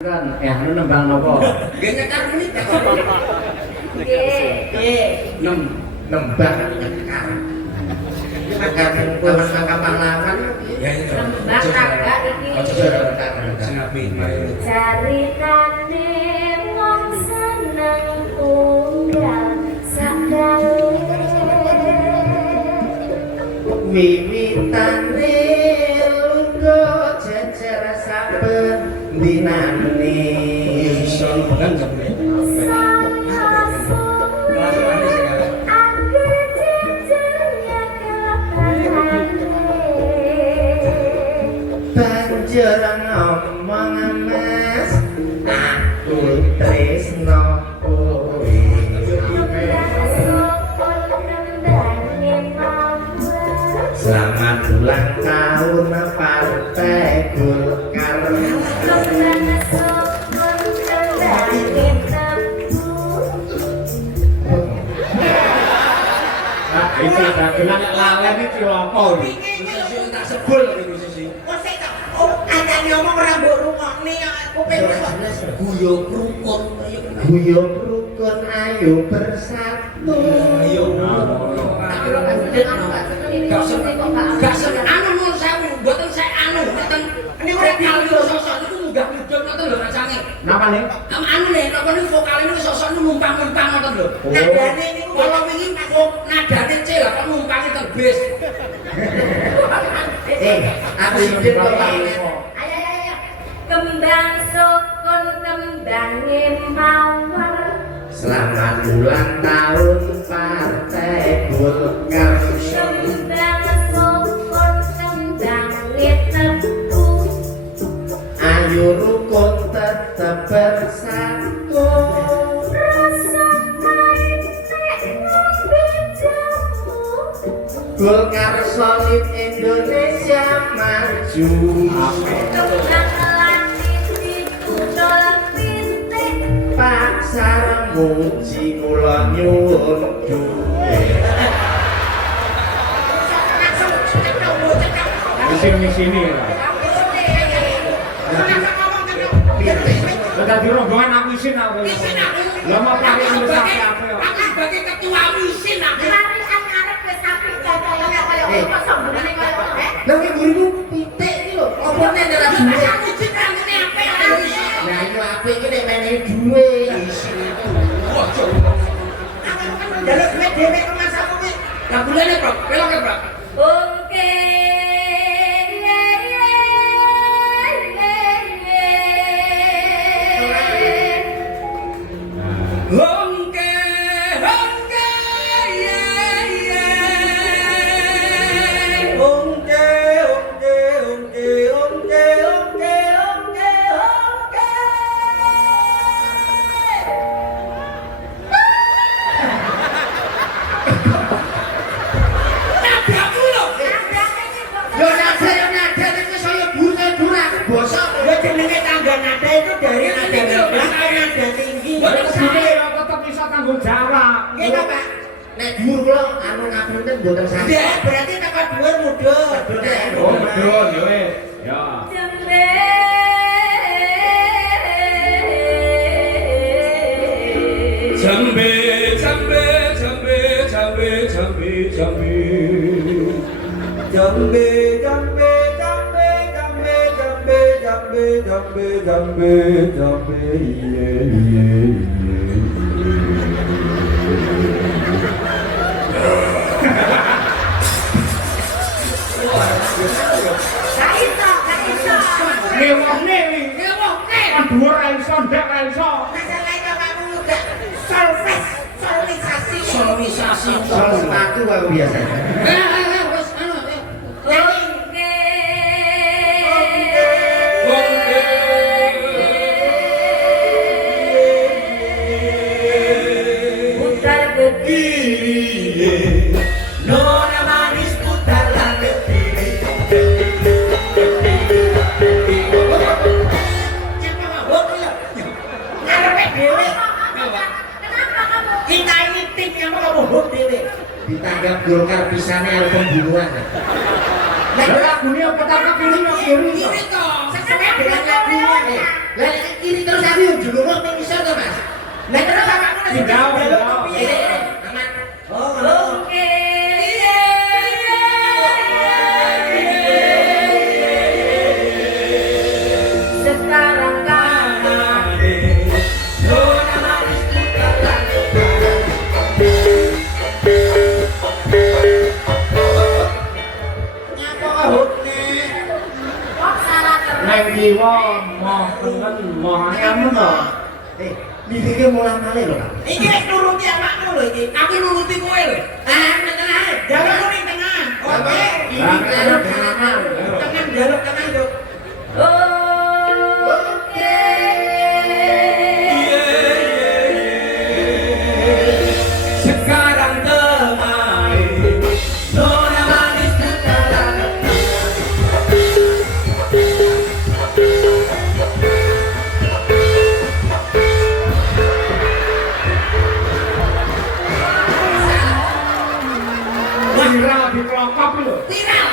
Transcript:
Kan, anu nembang nopo? Nggih nyekar menika. Nggih. Nembang nyekar. Nyekar kapan pahlawan. Ya itu. Nembang kagak iki. Ojo nyekar. Sinapi bae. Caritane wong seneng tunggal sakale. Wiwitane lungguh jejer saben dinane iso bulan jane. Banjur ngomong mas aku tresno kowe. Selamat ulang tahun Partai Golkar. Iki dagelan lalen iki apa iki? Tak sebul iki sisi. Ajane ngomong ora mbok rungokne kuping Guyub rukun. guyub rukun ayo bersatu. Ayo. Gak seneng anu mun sewu, mboten saya anu, mboten niku rek kali sosok niku munggah mudhun ngoten lho rancane. Napa nih? Anu nih, napa niku vokale niku sosok niku mumpang-mumpang ngoten lho. Nadane niku Kala wingi kok nadane C lah kok mumpange teng bis. aku hidup kok Ayo. Kembang sokon kembange mawar. Selamat ulang tahun Partai Golkar. Kembang sokon kembange tebu. Ayo rukun tetap bersatu. Rasa kait ngombe jamu. Golkar solid Indonesia maju. Kembang langit ditudol pitik. Pak Sarmuji kula nyuwun duwe. Di sini lah. Udah di rombongan aku isin aku. Lah mau pakai anu sampe apa ya? Aku sebagai ketua wisin aku. Mari arep wis apik kaya kok sambungane kaya Lah iki guriku pitik iki lho. Apa nek ora duwe? Aku wisin rambune apik ae wisin. Lah iya apik iki nek menehi duwe. Jaluk duit dhewe ke Mas aku ki. Lah bulane, Bro. Pelok ya, Bro. Oke. Hongke, hongke, ye, ye. Hongke, hongke, hongke, hongke, hongke, hongke, hongke. Nadamu lho. Yo nada iki saya bunga durang bosok. Ya jenenge tangga nada itu dari nada nada tinggi. Wes iki ya tetep iso tanggung jawab. Nggih, to, Pak. Nek dhuwur kula anu ngapunten mboten Ya, saged. berarti tekan dhuwur mudhun. Oh, betul ya wes. Ya. Jembe. Jambe, jambe, jambe, jambe, jambe, jambe. Jambe, jambe, jambe, jambe, jambe, jambe, jambe, jambe, jambe, iye, iye, Ngewone iki. Ngewokne. Kan dhuwur ra iso, ndek ra iso. Masalahnya kamu udah solves, solmisasi. Solmisasi. Soal sepatu aku biasa. Wes anu. Oke. Putar beki. Nona manis putar langit kiri. Siapa mabuk ya? Ngarepe dhewe. Kenapa kamu? Kita ini tim yang mau mabuk dhewe. Ditanggap Golkar pisane arep pembunuhan. Lagunya pertama kiri ya kiri. Kiri toh. Sekarang dengan lagunya nih. Lah kiri terus aku yo julumo ning isor to, Mas. Lah terus awakmu nek Tidak. aman. Oh, ngono. Oke. Sekarang kanan. Nona manis putaran. Nyapa kahutne. Kok salah terus? Neng jiwa mau pengen mau nyaman to. Niki mulang malih lho, Pak. Iki wis nuruti awakmu lho iki. Aku nuruti kowe lho. Nek tengah. Jaluk ning tengah. Oke. Ini jaluk kanan. Tengah jaluk tengah yo. Oke. Sekarang tengah. Nona manis putaran. Viral di kelokop lho. Viral.